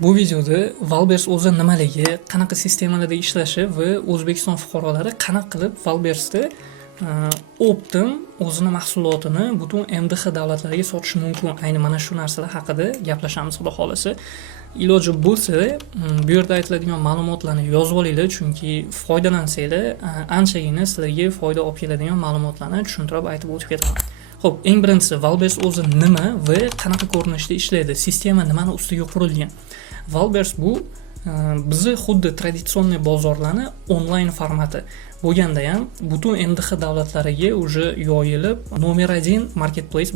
Bu videoda Valbers o'zi nimaligi, qanaqa sistemalarda ishlashi va O'zbekiston fuqarolari qanaqa qilib Valbersda Optim o'zini mahsulotini butun MDH davlatlariga sotishi mumkin. Ayni mana shu narsalar haqida gaplashamiz xudo xolasa. Iloji bo'lsa, bu yerda aytiladigan ma'lumotlarni yozib olinglar, chunki foydalansanglar, anchagina sizlarga foyda olib keladigan ma'lumotlarni tushuntirib aytib o'tib ketaman. Xo'p, eng birinchisi Valbers o'zi nima va qanaqa ko'rinishda ishlaydi? Sistema nimani ustiga qurilgan? Valbers bu bizni xuddi traditsion bozorlarni onlayn formati bo'lganda ham butun MDH davlatlariga уже yoyilib nomer 1 marketplace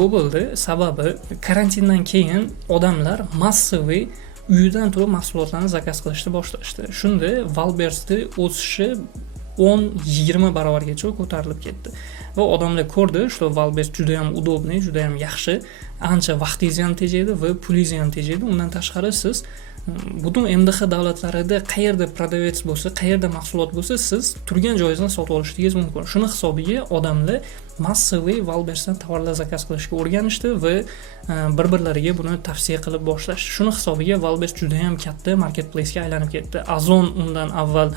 bo'ldi. Sababi karantindan keyin odamlar massiviy uydan turib mahsulotlarni zakaz qilishni boshlashdi. Shunda Valbersda o'sishi 10-20 barobargacha ko'tarilib ketdi. Va odamlar ko'rdi, что Valbers juda ham удобный, juda ham yaxshi, ancha vaqtingizni ham tejaydi va pulingizni ham tejaydi. Undan tashqari siz butun MDH davlatlarida qayerda prodavets bo'lsa, qayerda mahsulot bo'lsa, siz turgan joyingizdan sotib olishingiz mumkin. Shuni hisobiga odamlar massiviy Valbersdan tovarlar zakaz qilishga o'rganishdi va bir-birlariga buni tavsiya qilib boshlashdi. Shuni hisobiga Valbers juda ham katta marketplace ga aylanib ketdi. Ozon undan avval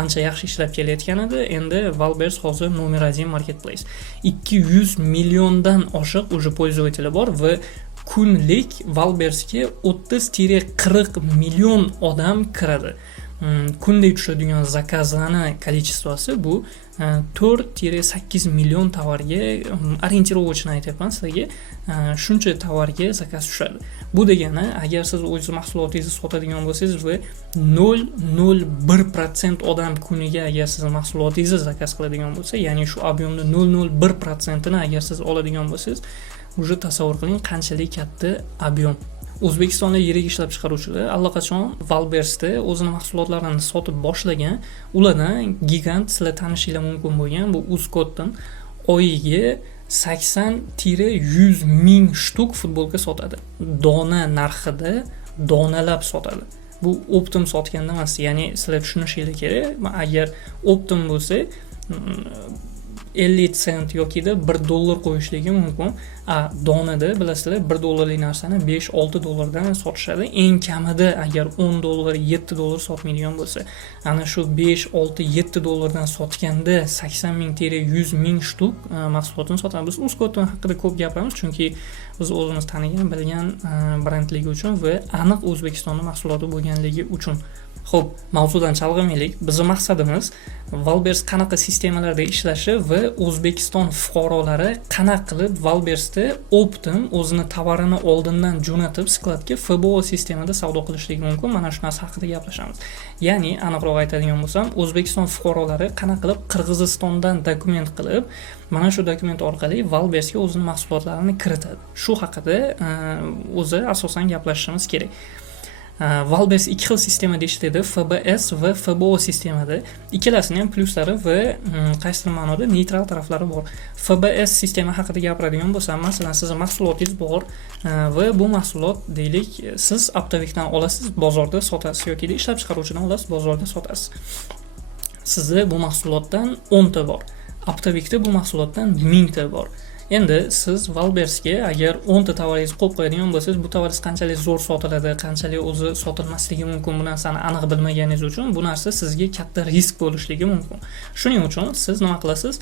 ancha yaxshi ishlab kelayotgan edi. Endi Valbers hozir nomer 1 marketplace. 200 milliondan oshiq уже пользователи bor va kunlik Valbersga 30-40 million odam kiradi. Kunlik tushadigan zakazlarning kolичествоsi bu 4-8 million tovarga orientirovочно aytyapman sizlarga, shuncha tovarga zakaz tushadi. Bu degani, agar siz o'z mahsulotingizni sotadigan bo'lsangiz va 0.01% odam kuniga agar siz mahsulotingizni zakaz qiladigan bo'lsa, ya'ni shu ob'yomni 0.01% ni agar siz oladigan bo'lsangiz, уже tasavvur qiling qanchalik katta ob'yom. O'zbekistonda yirik ishlab chiqaruvchilar allaqachon Valbersda o'zini mahsulotlarini sotib boshlagan. Ulardan gigant, sizlar tanishinglar mumkin bo'lgan bu Uzcotton oyiga 80-100 ming shtuk futbolka sotadi. Dona narxida donalab sotadi. Bu Optim sotganda emas, ya'ni sizlar tushunishinglar kerak. Agar Optim bo'lsa 50 sent yoki da $1 qo'yishligi mumkin. Donada bilasizlar, $1lik narsani 5-6 dollardan sotishadi. Eng kamida agar $10, $7 sotmaydigan bo'lsa, ana shu 5-6-7 dollardan sotganda 80-100 ming shtuk mahsulotni sotamiz. Biz Uzcotton haqida ko'p gapiramiz, chunki biz o'zimiz tanigan, bilgan brendligi uchun va aniq O'zbekistonda mahsuloti bo'lganligi uchun. Xo'p, mavzudan chalg'imaylik. Bizning maqsadimiz Valbers qanaqa sistemalarda ishlashi va O'zbekiston fuqarolari qanaqa qilib Valbersda Optim o'zini tovarini oldindan jo'natib skladga FBO sistemada savdo qilishligi mumkin. Mana shu narsa haqida gaplashamiz. Ya'ni, aniqroq aytadigan bo'lsam, O'zbekiston fuqarolari qanaqa qilib Qirg'izistondan dokument qilib, mana shu dokument orqali Valbersga o'zini mahsulotlarini kiritadi. Shu haqida o'zi asosan gaplashishimiz kerak. Valbers ikki xil sistemada ishlaydi, FBS va FBO sistemada. Ikkalasining ham plyuslari va qaysidir ma'noda neytral taraflari bor. FBS sistema haqida gapiradigan bo'lsam, masalan, sizning mahsulotingiz bor va bu mahsulot, deylik, siz optovikdan olasiz, bozorda sotasiz yoki ishlab chiqaruvchidan olasiz, bozorda sotasiz. Sizda bu mahsulotdan 10 ta bor. Optovikda bu mahsulotdan 1000 ta bor. Endi siz Valbersga agar 10 ta tovaringizni qo'yib qo'yadigan bo'lsangiz, bu tovaringiz qanchalik zo'r sotiladi, qanchalik o'zi sotilmasligi mumkin, bu narsani aniq bilmaganingiz uchun bu narsa sizga katta risk bo'lishligi mumkin. Shuning uchun siz nima qilasiz?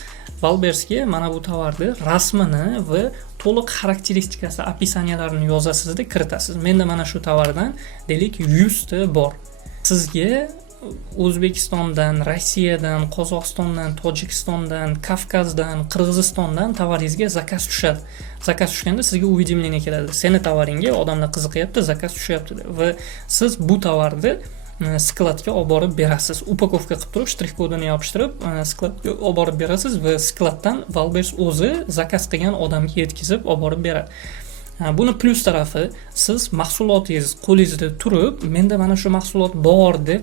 Valbersga mana bu tovarni rasmini va to'liq xarakteristikasi, opisaniyalarini yozasizda kiritasiz. Menda mana shu tovardan deylik 100 ta bor. Sizga O'zbekistondan, Rossiyadan, Qozog'istondan, Tojikistondan, Kavkazdan, Qirg'izistondan tovaringizga zakaz tushadi. Zakaz tushganda sizga уведомление keladi. Seni tovaringga odamlar qiziqyapti, zakaz tushyapti va siz bu tovarni skladga olib borib berasiz. Upakovka qilib turib, shtrix kodini yopishtirib, skladga olib borib berasiz va skladdan Valbers o'zi zakaz qilgan odamga yetkazib olib borib beradi. Buni plyus tarafi, siz mahsulotingiz qo'lingizda turib, menda mana shu mahsulot bor deb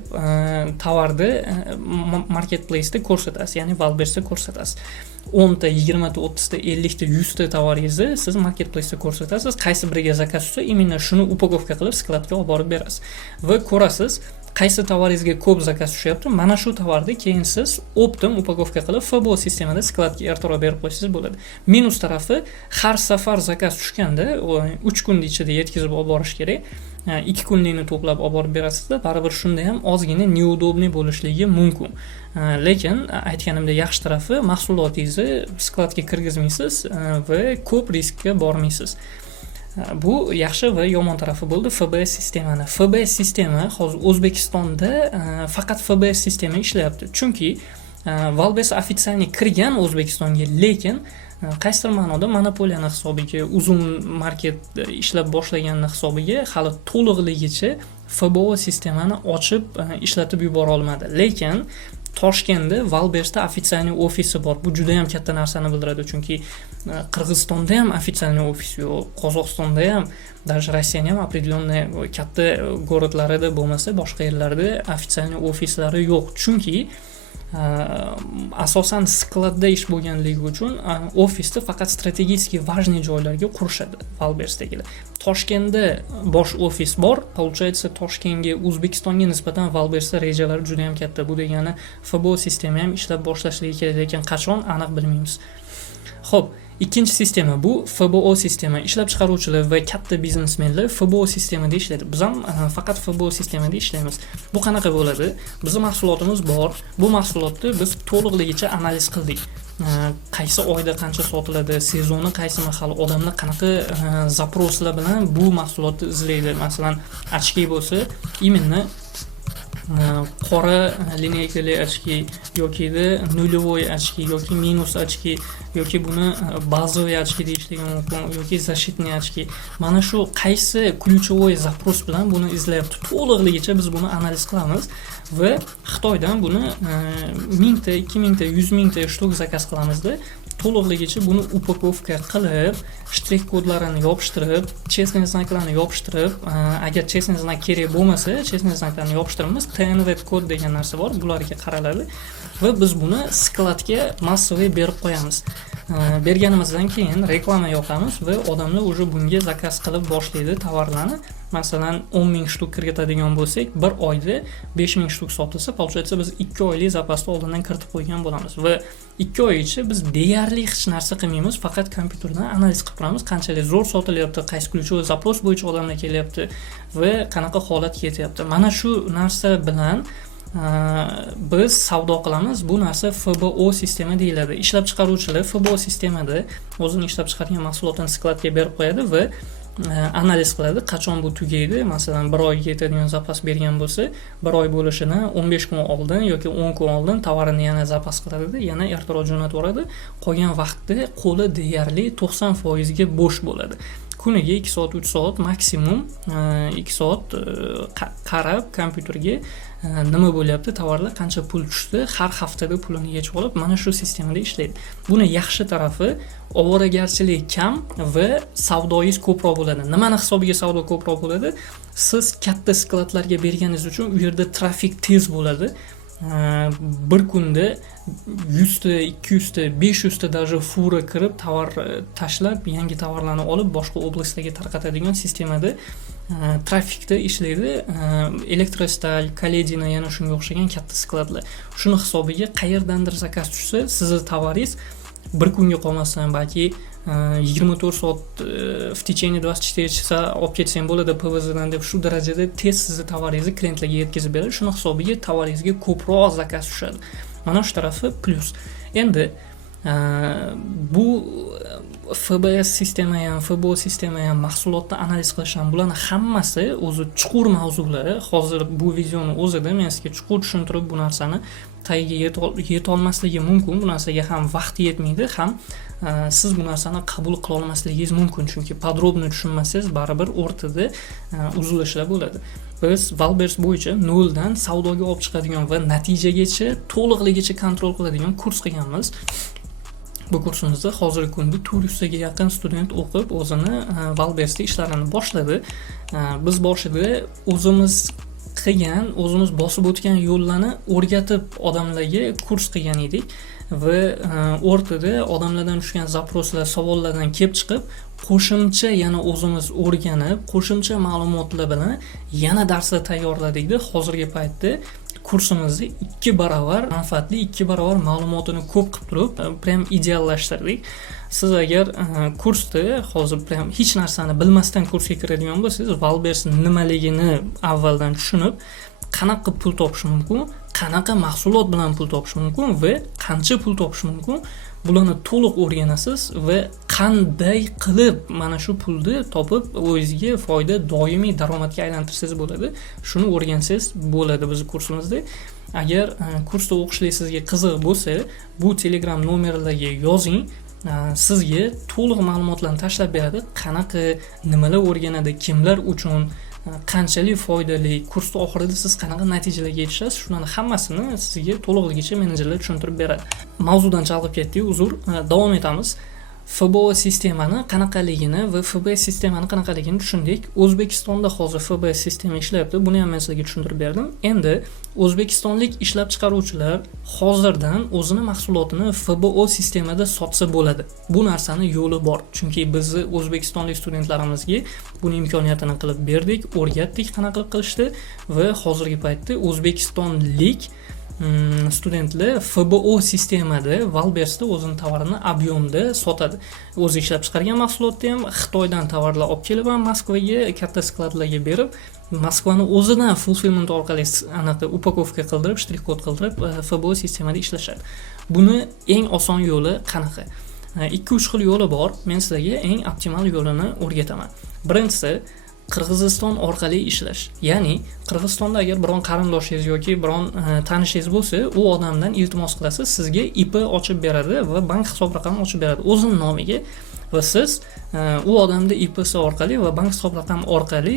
tovarni marketplace da ko'rsatasiz, ya'ni Valbersda ko'rsatasiz. 10 ta, 20 ta, 30 ta, 50 ta, 100 ta tovaringizni siz marketplace da ko'rsatasiz. Qaysi biriga zakaz tushsa, именно shuni upakovka qilib skladga olib borib berasiz. Va ko'rasiz, qaysi tovaringizga ko'p zakaz tushyapti, mana shu tovarni keyin siz optim upakovka qilib FBO sistemada skladga ertaroq berib qo'ysangiz bo'ladi. Minus tarafi, har safar zakaz tushganda 3 kun ichida yetkazib olib borish kerak. 2 kunlikni to'plab olib borib berasizda, baribir shunda ham ozgina neudobniy bo'lishligi mumkin. Lekin aytganimdek yaxshi tarafi, mahsulotingizni skladga kirgizmaysiz va ko'p riskka bormaysiz. Bu yaxshi va yomon tarafi bo'ldi FBS sistemani. FBS sistema hozir O'zbekistonda faqat FBS sistema ishlayapti. Chunki Valbes ofitsialniy kirgan O'zbekistonga, lekin qaysidir ma'noda monopoliyaning hisobiga, uzun market ishlab boshlaganning hisobiga hali to'liqligicha FBO sistemani ochib ishlatib yubora olmadi. Lekin Toshkentda Valbesda ofitsialniy ofisi bor. Bu juda ham katta narsani bildiradi, chunki Qirg'izistonda ham ofitsialniy ofis yo'q, Qozog'istonda ham, даже Rossiyaning ham определенный katta gorodlarida bo'lmasa, boshqa yerlarda ofitsialniy ofislari yo'q. Chunki asosan skladda ish bo'lganligi uchun ofisni faqat strategически важный joylarga qurishadi Valbesdagilar. Toshkentda bosh ofis bor, получается Toshkentga, O'zbekistonga nisbatan Valbesda rejalari juda ham katta. Bu degani FBO sistema ham ishlab boshlashligi kerak, lekin qachon aniq bilmaymiz. Xo'p, ikkinchi sistema bu FBO sistema. Ishlab chiqaruvchilar va katta biznesmenlar FBO sistemada ishlaydi. Biz ham faqat FBO sistemada ishlaymiz. Bu qanaqa bo'ladi? Bizning mahsulotimiz bor. Bu mahsulotni biz to'liqligicha analiz qildik. Qaysi oyda qancha sotiladi, sezoni qaysi mahal, odamlar qanaqa zaproslar bilan bu mahsulotni izlaydi. Masalan, ochki bo'lsa, именно qora lineykali ochki yoki nulyovoy ochki yoki minus ochki yoki buni bazoviy ochki deyishligi mumkin yoki защитный ochki. Mana shu qaysi ключевой запрос bilan buni izlayapti, to'liqligicha biz buni analiz qilamiz va Xitoydan buni 1000 ta, 2000 ta, 100 mingta shtuk zakaz qilamizda, to'liqligicha buni upakovka qilib, shtrix kodlarini yopishtirib, chestный znaklarni yopishtirib, agar chestный znak kerak bo'lmasa, chestный znaklarni yopishtiramiz. TNV kod degan narsa bor, bularga qaraladi va biz buni skladga massaviy berib qo'yamiz. Berganimizdan keyin reklama yoqamiz va odamlar уже bunga zakaz qilib boshlaydi tovarlarni. Masalan, 10 ming shtuk kiritadigan bo'lsak, bir oyda 5 ming shtuk sotilsa, получается biz 2 oylik zapasni oldindan kiritib qo'ygan bo'lamiz va 2 oy ichida biz deyarli hech narsa qilmaymiz, faqat kompyuterdan analiz qilib turamiz, qanchalik zo'r sotilyapti, qaysi ключевой запрос bo'yicha odamlar kelyapti va qanaqa holat ketyapti. Mana shu narsa bilan biz savdo qilamiz. Bu narsa FBO sistema deyiladi. Ishlab chiqaruvchilar FBO sistemada o'zini ishlab chiqargan mahsulotini skladga berib qo'yadi va analiz qiladi, qachon bu tugaydi. Masalan, 1 oyga yetadigan zapas bergan bo'lsa, 1 oy bo'lishidan 15 kun oldin yoki 10 kun oldin tovarini yana zapas qiladi, yana ertaroq jo'natib yuboradi. Qolgan vaqtda qo'li deyarli 90% ga bo'sh bo'ladi. Kuniga 2 soat, 3 soat, maksimum 2 soat qarab kompyuterga nima bo'lyapti, tovarlar qancha pul tushdi, har haftada pulini yechib olib, mana shu sistemada ishlaydi. Buni yaxshi tarafi ovoragarchilik kam va savdoyingiz ko'proq bo'ladi. Nimani hisobiga savdo ko'proq bo'ladi? Siz katta skladlarga berganingiz uchun u yerda trafik tez bo'ladi. Bir kunda 100 ta, 200 ta, 500 ta даже fura kirib, tovar tashlab, yangi tovarlarni olib boshqa oblastlarga tarqatadigan sistemada trafikda ishlaydi. Elektrostal, Kaledina, yana shunga o'xshagan katta skladlar. Shuni hisobiga qayerdandir zakaz tushsa, sizning tovaringiz bir kunga qolmasdan, balki 24 soat в tечение 24 часа olib ketsang bo'ladi PVZdan deb, shu darajada tez sizni tovaringizni klientlarga yetkazib beradi. Shuni hisobiga tovaringizga ko'proq zakaz tushadi. Mana shu tarafi plus. Endi bu FBS sistema ham, FBO sistema ham, mahsulotni analiz qilish ham, bularning hammasi o'zi chuqur mavzular. Hozir bu videoni o'zida men sizga chuqur tushuntirib bu narsani tagiga yetolmasligi mumkin. Bu narsaga ham vaqt yetmaydi, ham siz bu narsani qabul qila olmasligingiz mumkin, chunki podrobno tushunmasangiz baribir o'rtada uzilishlar bo'ladi. Biz Valbers bo'yicha noldan savdoga olib chiqadigan va natijagacha to'liqligicha kontrol qiladigan kurs qilganmiz. Bu kursimizda hozirgi kunda 400 ga yaqin student o'qib, o'zini Valbersda ishlarini boshladi. Biz boshida o'zimiz qilgan, o'zimiz bosib o'tgan yo'llarni o'rgatib odamlarga kurs qilgan edik va o'rtada odamlardan tushgan zaproslar, savollardan kelib chiqib, qo'shimcha yana o'zimiz o'rganib, qo'shimcha ma'lumotlar bilan yana darslar tayyorladikda hozirgi paytda kursimizni 2 barobar manfaatli, 2 barobar ma'lumotini ko'p qilib turib, prям ideallashtirdik. Siz agar kursda hozir prям hech narsani bilmasdan kursga kiradigan bo'lsangiz, Valbers nimaligini avvaldan tushunib, qanaqa pul topish mumkin, qanaqa mahsulot bilan pul topish mumkin va qancha pul topish mumkin, bularni to'liq o'rganasiz va qanday qilib mana shu pulni topib o'zingizga foyda, doimiy daromadga aylantirsangiz bo'ladi. Shuni o'rgansangiz bo'ladi biz kursimizda. Agar kursda o'qishlik sizga qiziq bo'lsa, bu Telegram nomerlarga yozing. Sizga to'liq ma'lumotlarni tashlab beradi. Qanaqa, nimalar o'rganadi, kimlar uchun, qanchalik foydali, kursda oxirida siz qanaqa natijalarga erishasiz, shularni hammasini sizga to'liqligicha menejerlar tushuntirib beradi. Mavzudan chalg'ib ketdik, uzr. Davom etamiz. FBO sistemani qanaqaligini va FBO sistemani qanaqaligini tushundik. O'zbekistonda hozir FBO sistema ishlayapti. Buni ham men sizga tushuntirib berdim. Endi o'zbekistonlik ishlab chiqaruvchilar hozirdan o'zini mahsulotini FBO sistemada sotsa bo'ladi. Bu narsani yo'li bor. Chunki biz o'zbekistonlik studentlarimizga buni imkoniyatini qilib berdik, o'rgatdik qanaqa qilishni va hozirgi paytda o'zbekistonlik studentlar FBO sistemada Valbersda o'zining tovarini ob'yomda sotadi. O'zi ishlab chiqargan mahsulotni ham Xitoydan tovarlar olib kelib, Moskvaga katta skladlarga berib, Moskvani o'zidan fulfillment orqali anaqa upakovka qildirib, shtrix kod qildirib FBO sistemada ishlashadi. Buni eng oson yo'li qanaqa? 2-3 xil yo'li bor. Men sizlarga eng optimal yo'lini o'rgataman. Birinchisi Qirg'iziston orqali ishlash. Ya'ni Qirg'izistonda agar biron qarindoshingiz yoki biron tanishingiz bo'lsa, u odamdan iltimos qilasiz, sizga IP ochib beradi va bank hisob raqami ochib beradi o'zining nomiga va siz u odamda IPsi orqali va bank hisob raqami orqali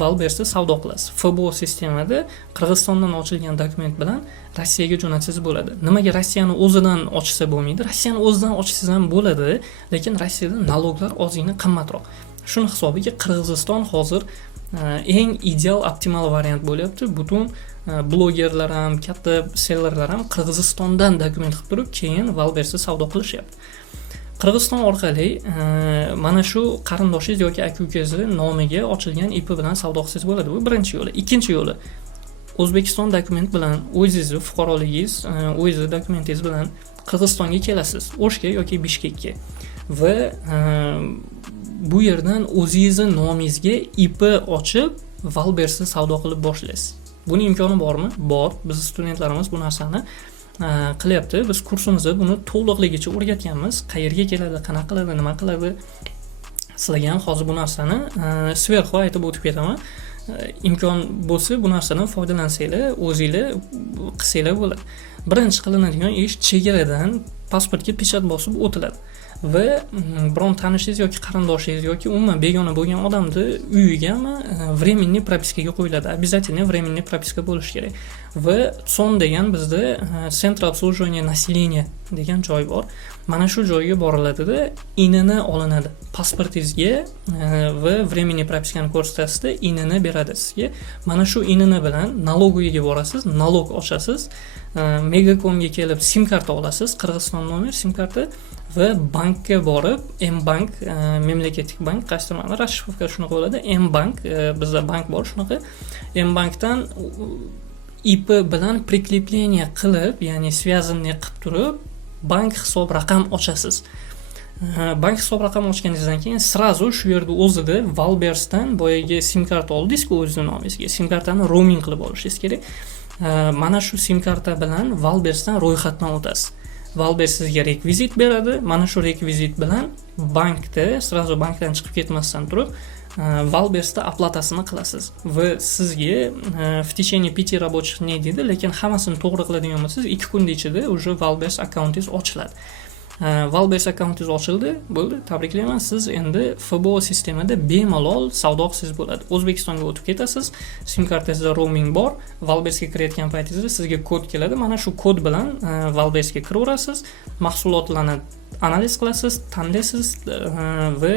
Valbersda savdo qilasiz. FBO sistemada Qirg'izistondan ochilgan dokument bilan Rossiyaga jo'natsangiz bo'ladi. Nimaga Rossiyani o'zidan ochsa bo'lmaydi? Rossiyani o'zidan ochsangiz ham bo'ladi, lekin Rossiyada naloglar ozgina qimmatroq. Shuni hisobiga Qirg'iziston hozir eng ideal optimal variant bo'lyapti. Butun blogerlar ham, katta sellerlar ham Qirg'izistondan dokument qilib turib, keyin Valbersda savdo qilishyapti. Qirg'iziston orqali mana shu qarindoshingiz yoki aka-ukangiz nomiga ochilgan IP bilan savdo qilsangiz bo'ladi. Bu birinchi yo'li. Ikkinchi yo'li, O'zbekiston dokument bilan o'zingizni fuqaroligingiz, o'zingizni dokumentingiz bilan Qirg'izistonga kelasiz, O'shga yoki Bishkekka va bu yerdan o'zingizning nomingizga IP ochib Valbersda savdo qilib boshlaysiz. Buning imkoni bormi? Bor. Biz studentlarimiz bu narsani qilyapti. Biz kursimizda buni to'liqligicha o'rgatganmiz. Qayerga keladi, qanaqa qiladi, nima qiladi. Sizlarga ham hozir bu narsani sverxu aytib o'tib ketaman. Imkon bo'lsa bu narsadan foydalansanglar, o'zingizlar qilsanglar bo'ladi. Birinchi qilinadigan ish chegaradan pasportga pechat bosib o'tiladi. Va biron tanishingiz yoki qarindoshingiz yoki umuman begona bo'lgan odamni uyigami временный propiskaga qo'yiladi. Обязательно временный propiska bo'lishi kerak. Va son degan bizda Центр обслуживания населения degan joy bor. Mana shu joyga boriladida inini olinadi. Pasportingizga va временный propiskani ko'rsatasizda inini beradi sizga. Mana shu inini bilan nalogoviga borasiz, nalog ochasiz. Megacomga kelib sim karta olasiz, Qirg'iziston nomer sim karta va bankka borib, M-bank, memleketlik bank, qaysidir расшифровка shunaqa bo'ladi. M-bank, bizda bank bor shunaqa. M-bankdan IP bilan прикрепление qilib, ya'ni связанный qilib turib, bank hisob raqam ochasiz. Bank hisob raqam ochganingizdan keyin srazu shu yerda o'zida Valbersdan boyaga sim karta oldingiz-ku o'zingizning nomingizga. Sim kartani roaming qilib olishingiz kerak. Mana shu sim karta bilan Valbersdan ro'yxatdan o'tasiz. Valbers sizga rekvizit beradi. Mana shu rekvizit bilan bankda, srazu bankdan chiqib ketmasdan turib, Valbersda oplatasini qilasiz va sizga в течение 5 рабочих дней deydi, lekin hammasini to'g'ri qiladigan bo'lsangiz 2 kun ichida уже Valbers akkauntingiz ochiladi. Valbers akkauntingiz ochildi, bo'ldi, tabriklayman. Siz endi FBO sistemada bemalol savdo qilsangiz bo'ladi. O'zbekistonga o'tib ketasiz, sim kartangizda roaming bor, Valbersga kirayotgan paytingizda sizga kod keladi. Mana shu kod bilan Valbersga kiraverasiz, mahsulotlarni analiz qilasiz, tanlaysiz va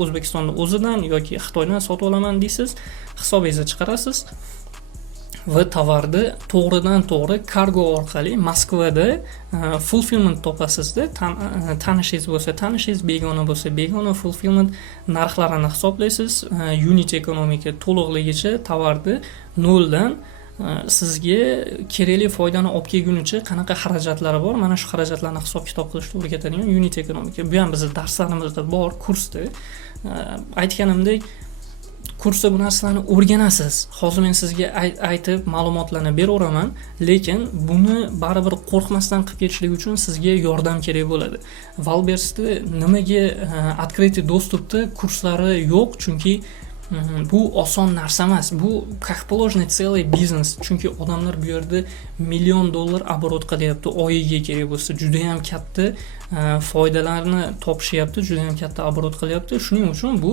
O'zbekistonda o'zidan yoki Xitoydan sotib olaman deysiz, hisobingizni chiqarasiz va tovarni to'g'ridan to'g'ri kargo orqali Moskvada fulfillment topasizda. Tanishingiz bo'lsa tanishingiz, begona bo'lsa begona fulfillment narxlarini hisoblaysiz. Unit ekonomika to'liqligicha tovarni noldan sizga kerakli foydani olib kelgunicha qanaqa xarajatlari bor, mana shu xarajatlarni hisob-kitob qilishni o'rgatadigan unit ekonomika. Bu ham bizning darslarimizda bor, kursda. Aytganimdek, kursda bu narsalarni o'rganasiz. Hozir men sizga aytib ma'lumotlarni beraveraman, lekin buni baribir qo'rqmasdan qilib ketishlik uchun sizga yordam kerak bo'ladi. Valbersda nimaga открытый доступda kurslari yo'q? Chunki bu oson narsa emas. Bu как положено целый biznes. Chunki odamlar bu yerda million dollar оборот qilyapti oyiga kerak bo'lsa, juda ham katta foydalarni topishyapti, juda ham katta оборот qilyapti. Shuning uchun bu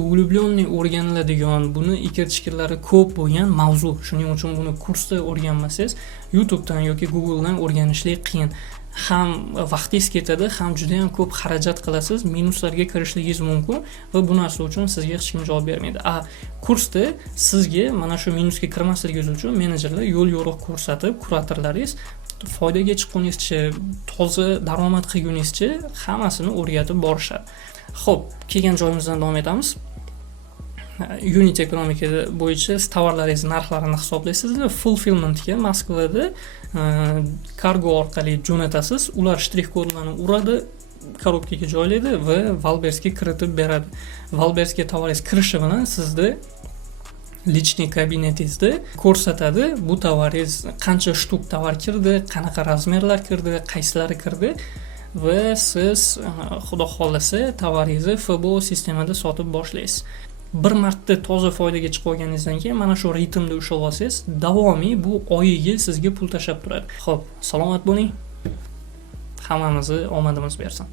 uglublyonniy o'rganiladigan, buni ikir-chikirlari ko'p bo'lgan mavzu. Shuning uchun buni kursda o'rganmasangiz, YouTubedan yoki Googledan o'rganishlik qiyin. Ham vaqtingiz ketadi, ham juda ham ko'p xarajat qilasiz, minuslarga kirishligingiz mumkin va bu narsa uchun sizga hech kim javob bermaydi. Kursda sizga mana shu minusga kirmasligingiz uchun menejerlar yo'l-yo'riq ko'rsatib, kuratorlaringiz foydaga chiqquningizcha, toza daromad qilguningizcha hammasini o'rgatib borishadi. Xo'p, kelgan joyimizdan davom etamiz. Unit ekonomika bo'yicha tovarlaringiz narxlarini hisoblaysiz, fulfillmentga Moskvada kargo orqali jo'natasiz, ular shtrix kodlarni uradi, korobkaga joylaydi va Valbersga kiritib beradi. Valbersga tovaringiz kirishi bilan sizda lichniy kabinetingizda ko'rsatadi, bu tovaringiz qancha shtuk tovar kirdi, qanaqa razmerlar kirdi, qaysilari kirdi va siz xudo xolasa tovaringizni FBO sistemada sotib boshlaysiz. Bir marta toza foydaga chiqib olganingizdan keyin mana shu ritmda ushlab olsangiz, davomiy bu oyiga sizga pul tashab turadi. Xo'p, salomat bo'ling. Hammamizni omadimiz bersin.